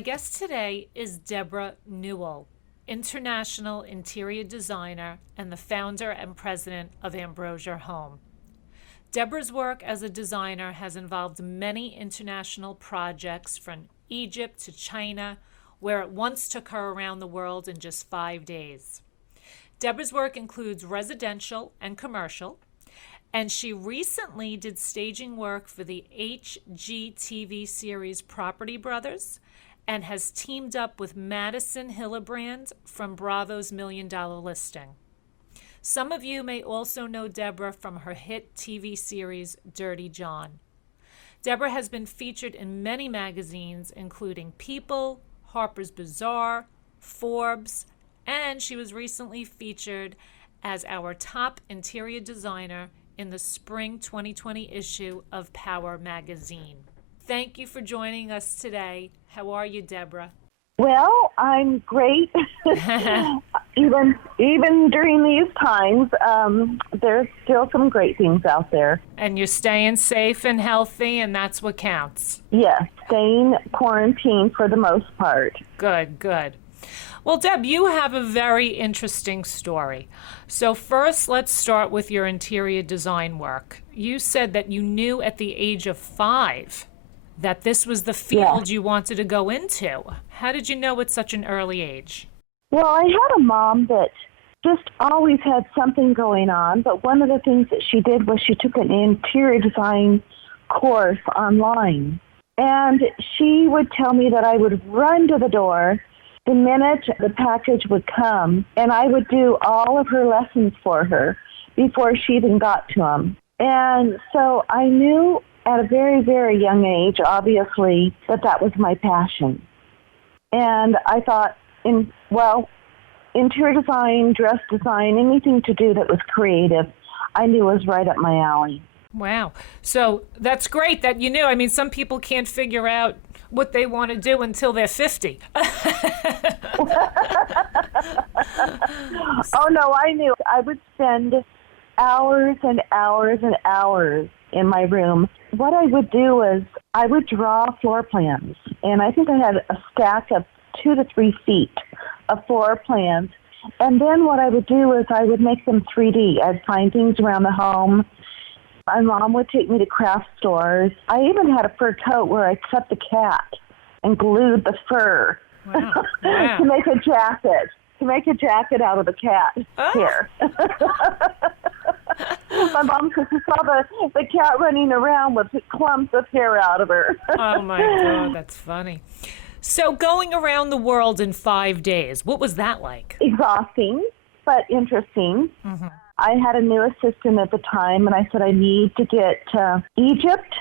My guest today is Debra Newell, international interior designer and the founder and president of Ambrosia Home. Debra's work as a designer has involved many international projects from Egypt to China, where it once took her around the world in just 5 days. Debra's work includes residential and commercial, and she recently did staging work for the HGTV series Property Brothers and has teamed up with Madison Hildebrand from Bravo's $1 Million Listing. Some of you may also know Debra from her hit TV series Dirty John. Debra has been featured in many magazines, including People, Harper Bazaar, Forbes, and she was recently featured as our top interior designer in the spring 2020 issue of P.O.W.E.R magazine. Thank you for joining us today. How are you, Debra? Well, I'm great. Even during these times, there's still some great things out there. And you're staying safe and healthy, and that's what counts. Yes, staying quarantined for the most part. Good, good. Well, Deb, you have a very interesting story. So first, let's start with your interior design work. You said that you knew at the age of 5 that this was the field you wanted to go into. How did you know at such an early age? Well, I had a mom that just always had something going on, but one of the things that she did was she took an interior design course online. And she would tell me that I would run to the door the minute the package would come, and I would do all of her lessons for her before she even got to them. And so I knew at a very, very young age, obviously, that was my passion. And I thought, interior design, dress design, anything to do that was creative, I knew was right up my alley. Wow. So that's great that you knew. I mean, some people can't figure out what they want to do until they're 50. Oh, no, I knew. I would spend hours and hours and hours in my room. What I would do is I would draw floor plans, and I think I had a stack of 2 to 3 feet of floor plans. And then what I would do is I would make them 3D. I'd find things around the home. My mom would take me to craft stores. I even had a fur coat where I cut the cat and glued the fur to make a jacket out of the cat hair. My mom said she saw the cat running around with clumps of hair out of her. Oh, my God, that's funny. So going around the world in 5 days, what was that like? Exhausting, but interesting. Mm-hmm. I had a new assistant at the time, and I said, I need to get to Egypt,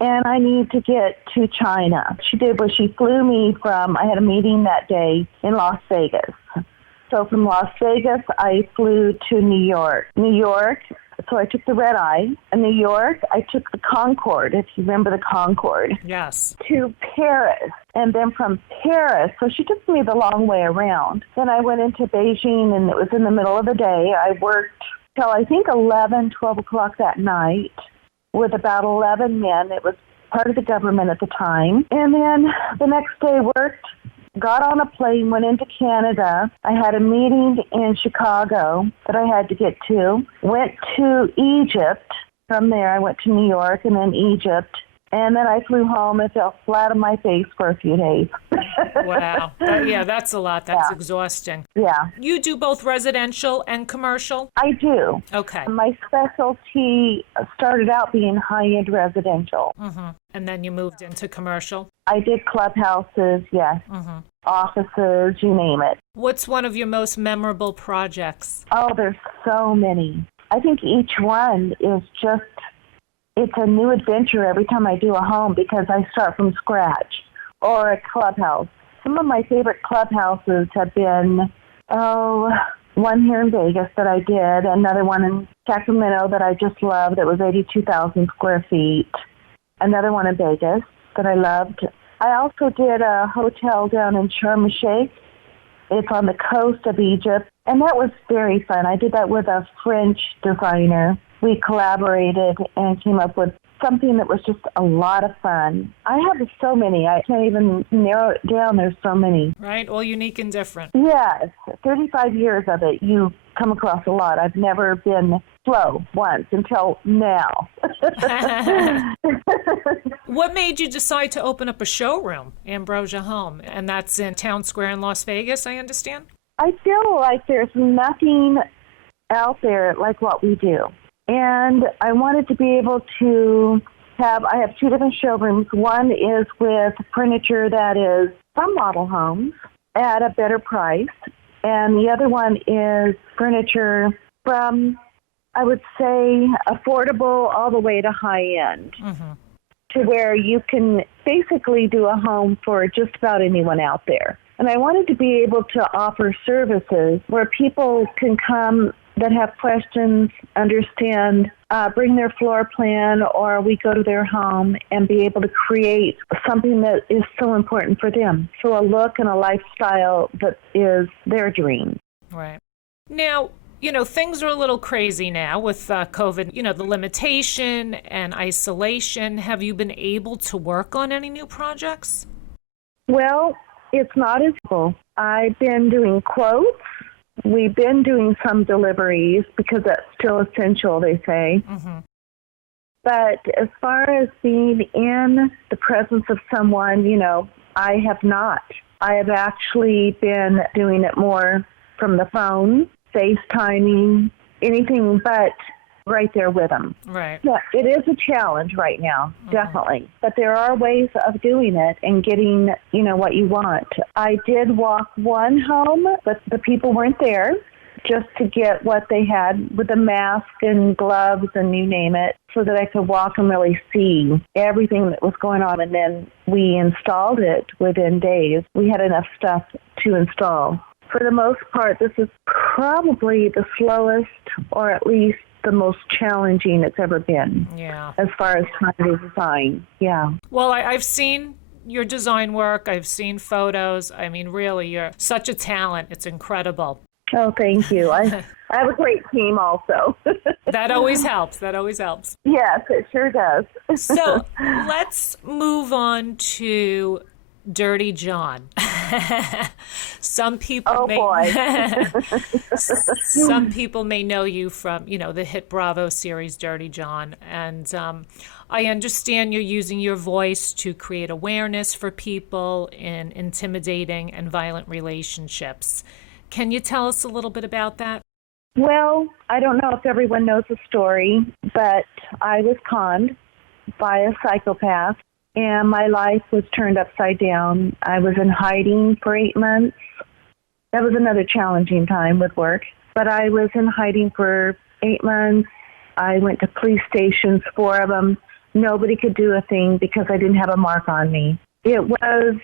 and I need to get to China. She did was she flew me I had a meeting that day in Las Vegas. So from Las Vegas, I flew to New York. So I took the red eye. In New York, I took the Concorde, if you remember the Concorde. Yes. To Paris. And then from Paris, so she took me the long way around. Then I went into Beijing, and it was in the middle of the day. I worked till I think 11, 12 o'clock that night with about 11 men. It was part of the government at the time. And then the next day worked, got on a plane, went into Canada. I had a meeting in Chicago that I had to get to. Went to Egypt. From there, I went to New York and then Egypt. And then I flew home and fell flat on my face for a few days. Wow. That's a lot. That's exhausting. Yeah. You do both residential and commercial? I do. Okay. My specialty started out being high-end residential. Mm-hmm. And then you moved into commercial? I did clubhouses, yes. Mm-hmm. Offices, you name it. What's one of your most memorable projects? Oh, there's so many. I think each one is just, it's a new adventure every time I do a home because I start from scratch, or a clubhouse. Some of my favorite clubhouses have been, one here in Vegas that I did, another one in Sacramento that I just loved that was 82,000 square feet, another one in Vegas that I loved. I also did a hotel down in Sharm el-Sheikh. It's on the coast of Egypt, and that was very fun. I did that with a French designer. We collaborated and came up with something that was just a lot of fun. I have so many. I can't even narrow it down. There's so many. Right? All unique and different. Yes. 35 years of it, you come across a lot. I've never been slow once until now. What made you decide to open up a showroom, Ambrosia Home? And that's in Town Square in Las Vegas, I understand? I feel like there's nothing out there like what we do. And I wanted to be able to I have two different showrooms. One is with furniture that is from model homes at a better price. And the other one is furniture from, I would say, affordable all the way to high end, to where you can basically do a home for just about anyone out there. And I wanted to be able to offer services where people can come that have questions, understand, bring their floor plan, or we go to their home and be able to create something that is so important for them. So a look and a lifestyle that is their dream. Right. Now, things are a little crazy now with COVID, the limitation and isolation. Have you been able to work on any new projects? Well, it's not as full. I've been doing quotes. We've been doing some deliveries because that's still essential, they say. But as far as being in the presence of someone, I have not. I have actually been doing it more from the phone, FaceTiming, anything but right there with them. Right. Yeah, it is a challenge right now, definitely. But there are ways of doing it and getting, what you want. I did walk one home, but the people weren't there, just to get what they had with the mask and gloves and you name it, so that I could walk and really see everything that was going on. And then we installed it within days. We had enough stuff to install. For the most part, this is probably the slowest, or at least the most challenging it's ever been. Yeah. As far as trying to design. Yeah. Well, I've seen your design work. I've seen photos. I mean, really, you're such a talent. It's incredible. Oh, thank you. I have a great team also. That always helps. That always helps. Yes, it sure does. So let's move on to Dirty John. Some people some people may know you from, the hit Bravo series Dirty John. And I understand you're using your voice to create awareness for people in intimidating and violent relationships. Can you tell us a little bit about that? Well, I don't know if everyone knows the story, but I was conned by a psychopath. And my life was turned upside down. I was in hiding for 8 months. That was another challenging time with work. But I was in hiding for 8 months. I went to police stations, 4 of them. Nobody could do a thing because I didn't have a mark on me. It was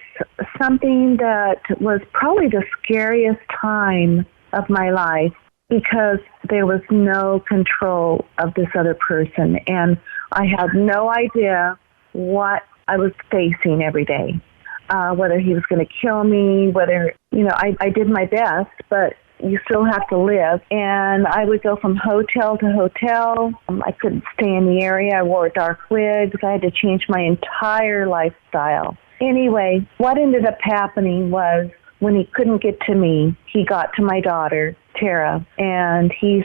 something that was probably the scariest time of my life because there was no control of this other person. And I had no idea what I was facing every day, whether he was going to kill me, whether, I did my best, but you still have to live. And I would go from hotel to hotel. I couldn't stay in the area. I wore dark wigs. I had to change my entire lifestyle. Anyway, what ended up happening was when he couldn't get to me, he got to my daughter, Tara, and he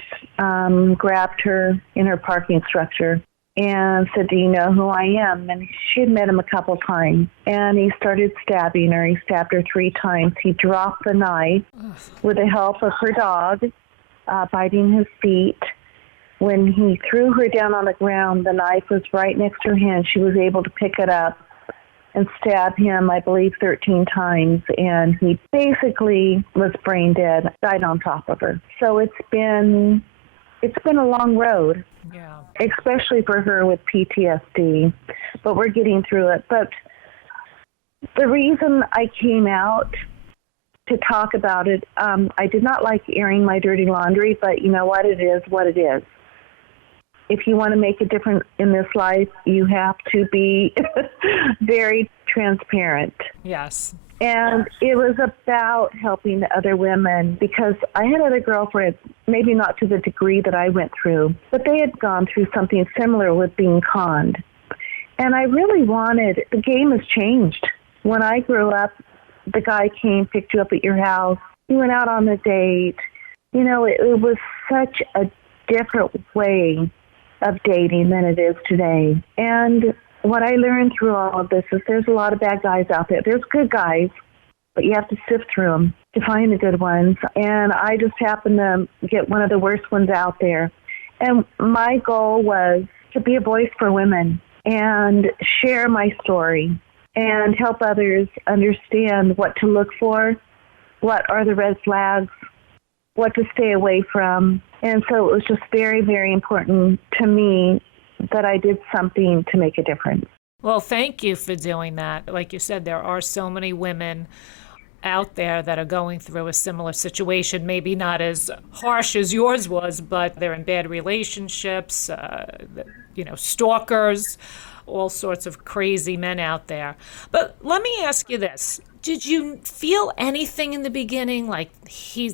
grabbed her in her parking structure and said, "Do you know who I am?" And she had met him a couple times. And he started stabbing her. He stabbed her 3 times. He dropped the knife with the help of her dog, biting his feet. When he threw her down on the ground, the knife was right next to her hand. She was able to pick it up and stab him, I believe, 13 times. And he basically was brain dead, died on top of her. So it's been a long road. Yeah. Especially for her with PTSD, but we're getting through it. But the reason I came out to talk about it, I did not like airing my dirty laundry, but you know what? It is what it is. If you want to make a difference in this life, you have to be very transparent. Yes. And it was about helping other women because I had other girlfriends, maybe not to the degree that I went through, but they had gone through something similar with being conned. And I really wanted, the game has changed. When I grew up, the guy came, picked you up at your house, you went out on a date. You know, it was such a different way of dating than it is today. And what I learned through all of this is there's a lot of bad guys out there. There's good guys, but you have to sift through them to find the good ones. And I just happened to get one of the worst ones out there. And my goal was to be a voice for women and share my story and help others understand what to look for, what are the red flags, what to stay away from. And so it was just very, very important to me that I did something to make a difference. Well, thank you for doing that. Like you said, there are so many women out there that are going through a similar situation, maybe not as harsh as yours was, but they're in bad relationships, stalkers, all sorts of crazy men out there. But let me ask you this. Did you feel anything in the beginning, like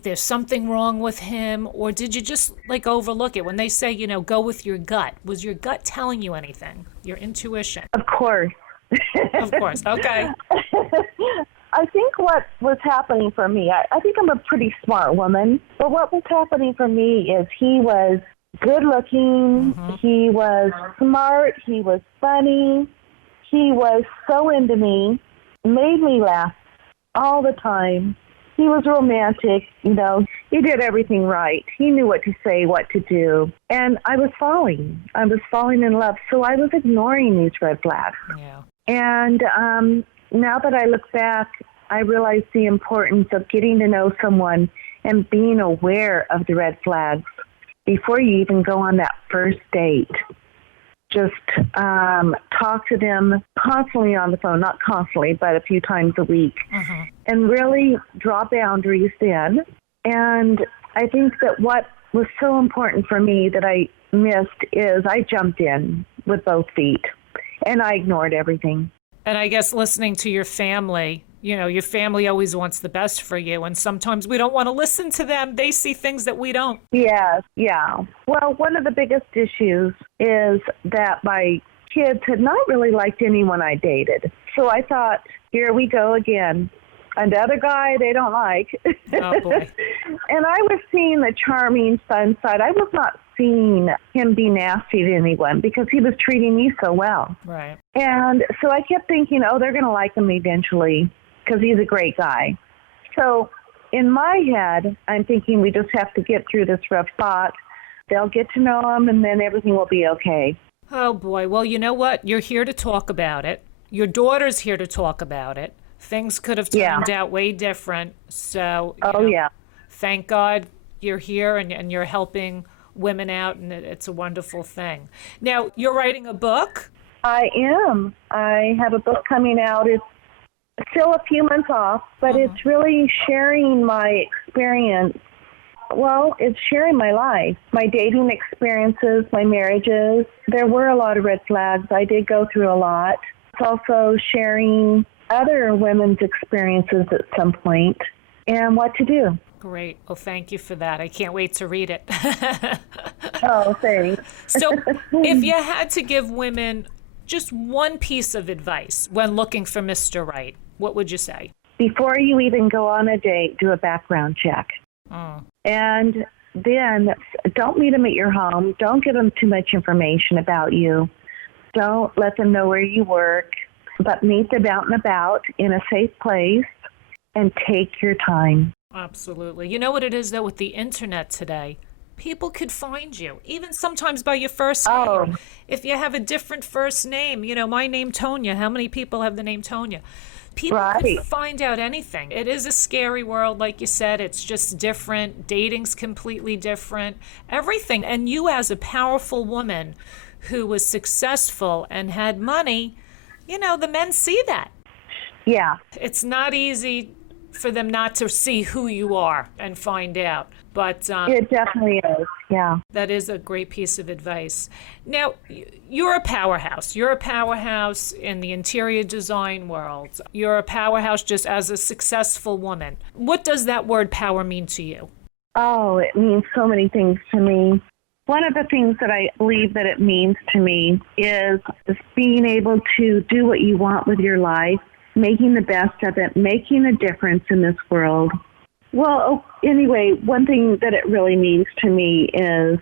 there's something wrong with him, or did you just overlook it? When they say, go with your gut, was your gut telling you anything, your intuition? Of course. Of course, okay. I think what was happening for me, I think I'm a pretty smart woman, but what was happening for me is he was good looking, he was smart, he was funny, he was so into me, made me laugh all the time. He was romantic, he did everything right. He knew what to say, what to do. And I was falling in love. So I was ignoring these red flags. Yeah. And now that I look back, I realize the importance of getting to know someone and being aware of the red flags before you even go on that first date. Just talk to them constantly on the phone, not constantly, but a few times a week, and really draw boundaries then. And I think that what was so important for me that I missed is I jumped in with both feet, and I ignored everything. And I guess listening to your family, your family always wants the best for you, and sometimes we don't want to listen to them. They see things that we don't. Yes, yeah. Well, one of the biggest issues is that my kids had not really liked anyone I dated. So I thought, here we go again. Another guy they don't like. Oh, boy. And I was seeing the charming, fun side. I was not seeing him be nasty to anyone because he was treating me so well. Right. And so I kept thinking, they're going to like him eventually because he's a great guy. So in my head, I'm thinking we just have to get through this rough spot. They'll get to know him, and then everything will be okay. Oh, boy. Well, you know what? You're here to talk about it. Your daughter's here to talk about it. Things could have turned out way different. So, thank God you're here and you're helping women out, and it's a wonderful thing. Now, you're writing a book? I am. I have a book coming out. It's still a few months off, but it's really sharing my experience. Well, it's sharing my life, my dating experiences, my marriages. There were a lot of red flags. I did go through a lot. It's also sharing other women's experiences at some point and what to do. Great. Well, thank you for that. I can't wait to read it. Oh, thanks. So if you had to give women just one piece of advice when looking for Mr. Right, what would you say? Before you even go on a date, do a background check. And then don't meet them at your home. Don't give them too much information about you. Don't let them know where you work, but meet them out and about in a safe place and take your time. Absolutely. You know what it is, though, with the internet today? People could find you, even sometimes by your first name. If you have a different first name, my name, Tonya. How many people have the name Tonya? People can find out anything. It is a scary world, like you said. It's just different. Dating's completely different. Everything. And you, as a powerful woman who was successful and had money, the men see that. Yeah. It's not easy for them not to see who you are and find out. But it definitely is, yeah. That is a great piece of advice. Now, you're a powerhouse. You're a powerhouse in the interior design world. You're a powerhouse just as a successful woman. What does that word power mean to you? Oh, it means so many things to me. One of the things that I believe that it means to me is being able to do what you want with your life, making the best of it, making a difference in this world. Well, anyway, one thing that it really means to me is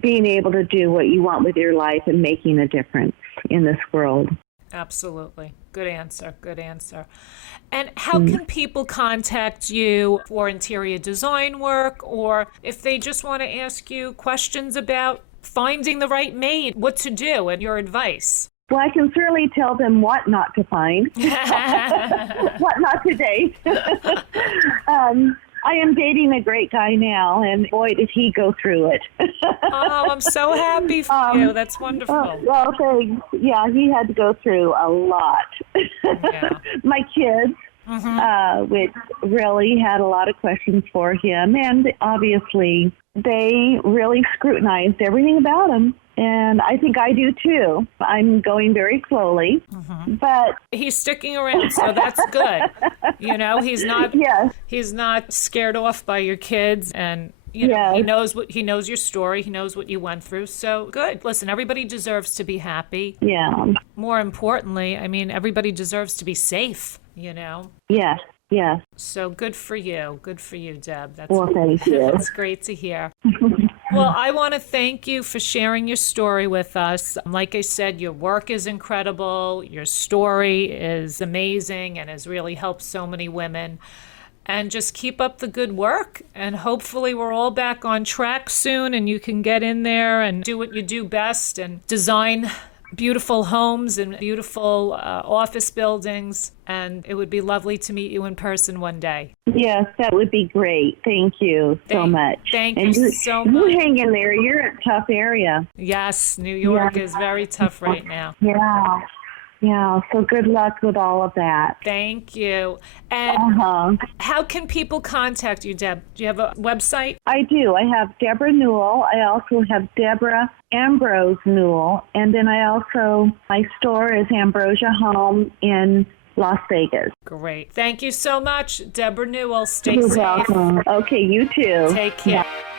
being able to do what you want with your life and making a difference in this world. Absolutely. Good answer. Good answer. And how can people contact you for interior design work, or if they just want to ask you questions about finding the right maid, what to do, and your advice? Well, I can certainly tell them what not to find, what not to date. I am dating a great guy now, and boy, did he go through it. Oh, I'm so happy for you. That's wonderful. Well, thanks. Yeah, he had to go through a lot. Yeah. My kids, which really had a lot of questions for him, and obviously they really scrutinized everything about him. And I think I do too. I'm going very slowly, but he's sticking around, so that's good. You know, he's not. Yes. He's not scared off by your kids, and you know, he knows your story. He knows what you went through. So good. Listen, everybody deserves to be happy. Yeah. More importantly, I mean, everybody deserves to be safe. You know. Yes. Yes. So good for you. Good for you, Deb. Well, thank you. That's great to hear. Well, I want to thank you for sharing your story with us. Like I said, your work is incredible. Your story is amazing and has really helped so many women. And just keep up the good work. And hopefully we're all back on track soon and you can get in there and do what you do best and design beautiful homes and beautiful office buildings. And it would be lovely to meet you in person one day. Yes, that would be great. Thank you so much. Thank you so much. You hang in there. You're in a tough area. Yes, New York is very tough right now. Yeah. Yeah, so good luck with all of that. Thank you. And how can people contact you, Deb? Do you have a website? I do. I have Debra Newell. I also have Debra Ambrose Newell. And then my store is Ambrosia Home in Las Vegas. Great. Thank you so much, Debra Newell. Stay You're safe. welcome. Okay, you too. Take care. Yeah.